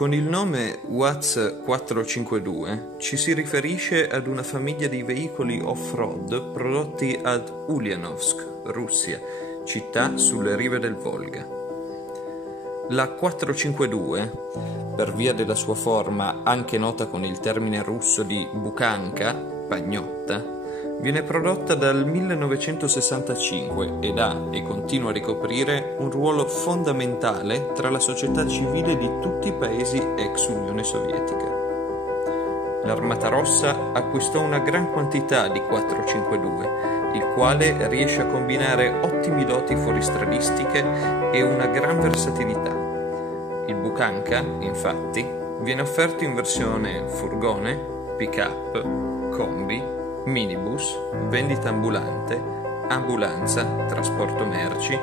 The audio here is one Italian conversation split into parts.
Con il nome UAZ 452 ci si riferisce ad una famiglia di veicoli off-road prodotti ad Ulyanovsk, Russia, città sulle rive del Volga. La 452, per via della sua forma anche nota con il termine russo di bukanka, pagnotta, viene prodotta dal 1965 ed ha e continua a ricoprire un ruolo fondamentale tra la società civile di tutti i paesi ex Unione Sovietica. L'Armata Rossa acquistò una gran quantità di 452, il quale riesce a combinare ottimi doti fuoristradistiche e una gran versatilità. Il bukanka, infatti, viene offerto in versione furgone, pick-up, combi, minibus, vendita ambulante, ambulanza, trasporto merci,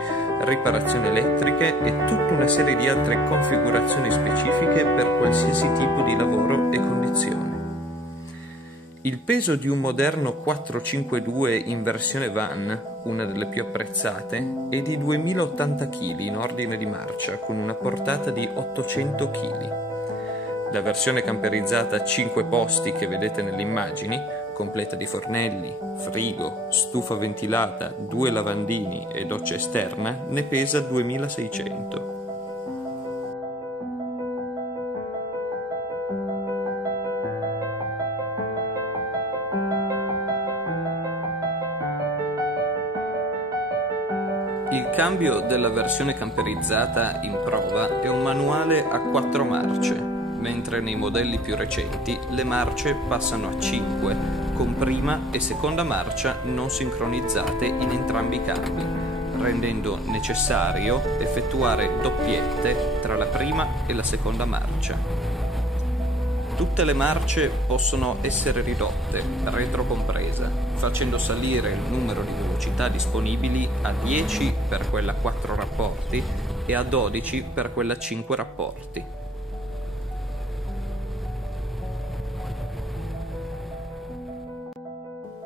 riparazioni elettriche e tutta una serie di altre configurazioni specifiche per qualsiasi tipo di lavoro e condizione. Il peso di un moderno 452 in versione van, una delle più apprezzate, è di 2080 kg in ordine di marcia, con una portata di 800 kg. La versione camperizzata a 5 posti che vedete nelle immagini, completa di fornelli, frigo, stufa ventilata, 2 lavandini e doccia esterna, ne pesa 2600. Il cambio della versione camperizzata in prova è un manuale a 4 marce, mentre nei modelli più recenti le marce passano a 5, con prima e seconda marcia non sincronizzate in entrambi i cambi, rendendo necessario effettuare doppiette tra la prima e la seconda marcia. Tutte le marce possono essere ridotte, retro compresa, facendo salire il numero di velocità disponibili a 10 per quella a 4 rapporti e a 12 per quella a 5 rapporti.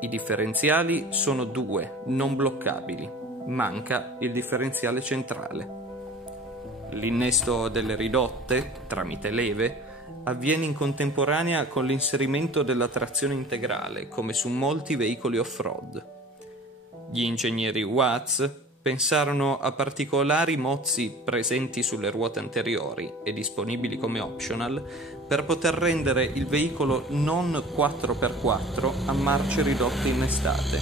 I differenziali sono 2, non bloccabili. Manca il differenziale centrale. L'innesto delle ridotte, tramite leve, avviene in contemporanea con l'inserimento della trazione integrale, come su molti veicoli off-road. Gli ingegneri UAZ pensarono a particolari mozzi presenti sulle ruote anteriori e disponibili come optional per poter rendere il veicolo non 4x4 a marce ridotte innestate.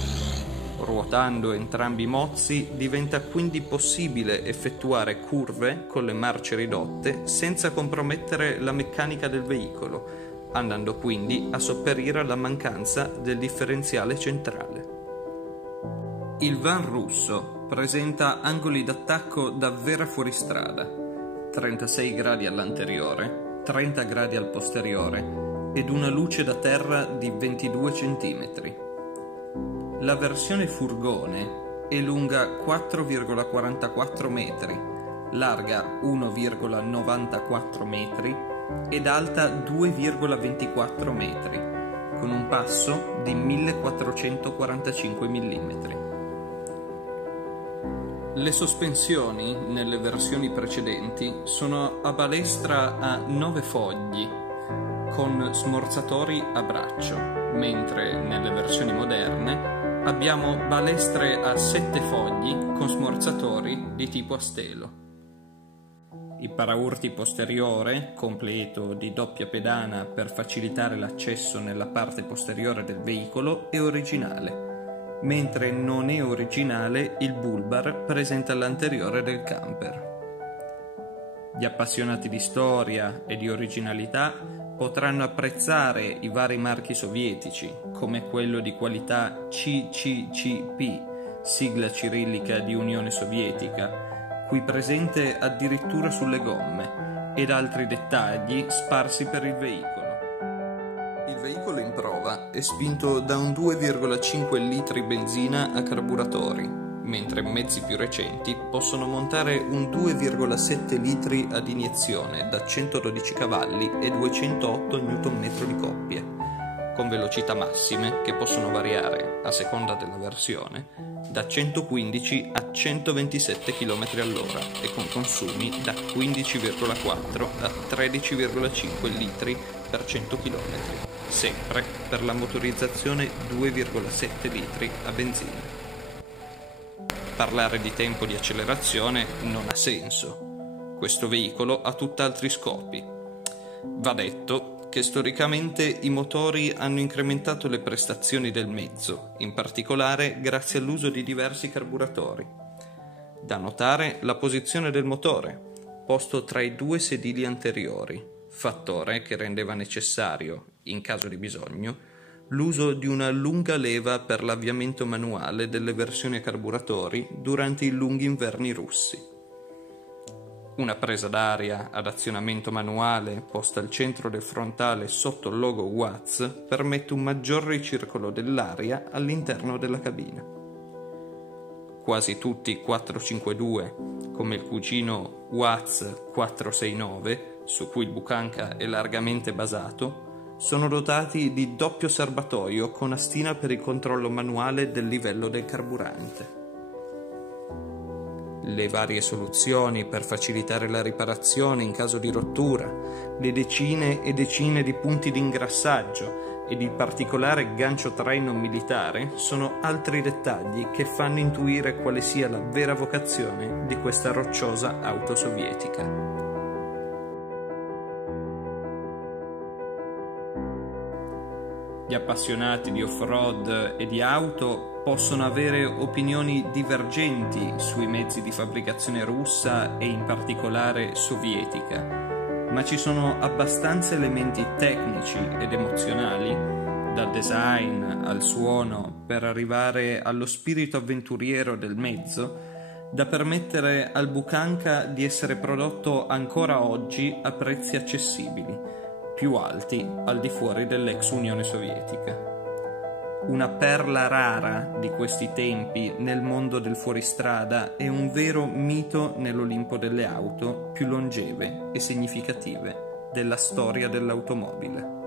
Ruotando entrambi i mozzi diventa quindi possibile effettuare curve con le marce ridotte senza compromettere la meccanica del veicolo, andando quindi a sopperire alla mancanza del differenziale centrale. Il van russo presenta angoli d'attacco da vera fuoristrada, 36 gradi all'anteriore, 30 gradi al posteriore ed una luce da terra di 22 cm. La versione furgone è lunga 4,44 metri, larga 1,94 metri ed alta 2,24 metri, con un passo di 1445 mm. Le sospensioni nelle versioni precedenti sono a balestra a 9 fogli con smorzatori a braccio, mentre nelle versioni moderne abbiamo balestre a 7 fogli con smorzatori di tipo a stelo. Il paraurti posteriore, completo di doppia pedana per facilitare l'accesso nella parte posteriore del veicolo, è originale, mentre non è originale il bull bar presente all'anteriore del camper. Gli appassionati di storia e di originalità potranno apprezzare i vari marchi sovietici, come quello di qualità CCCP, sigla cirillica di Unione Sovietica, qui presente addirittura sulle gomme, ed altri dettagli sparsi per il veicolo. Il veicolo in prova è spinto da un 2,5 litri benzina a carburatori, mentre mezzi più recenti possono montare un 2,7 litri ad iniezione da 112 cavalli e 208 Nm di coppia, con velocità massime che possono variare, a seconda della versione, da 115 a 127 km all'ora e con consumi da 15,4 a 13,5 litri per 100 km, sempre per la motorizzazione 2,7 litri a benzina. Parlare di tempo di accelerazione non ha senso. Questo veicolo ha tutt'altri scopi. Va detto che storicamente i motori hanno incrementato le prestazioni del mezzo, in particolare grazie all'uso di diversi carburatori. Da notare la posizione del motore, posto tra i due sedili anteriori, fattore che rendeva necessario, in caso di bisogno, l'uso di una lunga leva per l'avviamento manuale delle versioni a carburatori durante i lunghi inverni russi. Una presa d'aria ad azionamento manuale posta al centro del frontale sotto il logo Watts permette un maggior ricircolo dell'aria all'interno della cabina. Quasi tutti i 452, come il cugino Watts 469, su cui il Buchanka è largamente basato, sono dotati di doppio serbatoio con astina per il controllo manuale del livello del carburante. Le varie soluzioni per facilitare la riparazione in caso di rottura, le decine e decine di punti di ingrassaggio ed il particolare gancio traino militare sono altri dettagli che fanno intuire quale sia la vera vocazione di questa rocciosa auto sovietica. Gli appassionati di off-road e di auto possono avere opinioni divergenti sui mezzi di fabbricazione russa e in particolare sovietica, ma ci sono abbastanza elementi tecnici ed emozionali, dal design al suono per arrivare allo spirito avventuriero del mezzo, da permettere al Buchanka di essere prodotto ancora oggi a prezzi accessibili, più alti al di fuori dell'ex Unione Sovietica. Una perla rara di questi tempi nel mondo del fuoristrada e un vero mito nell'Olimpo delle auto più longeve e significative della storia dell'automobile.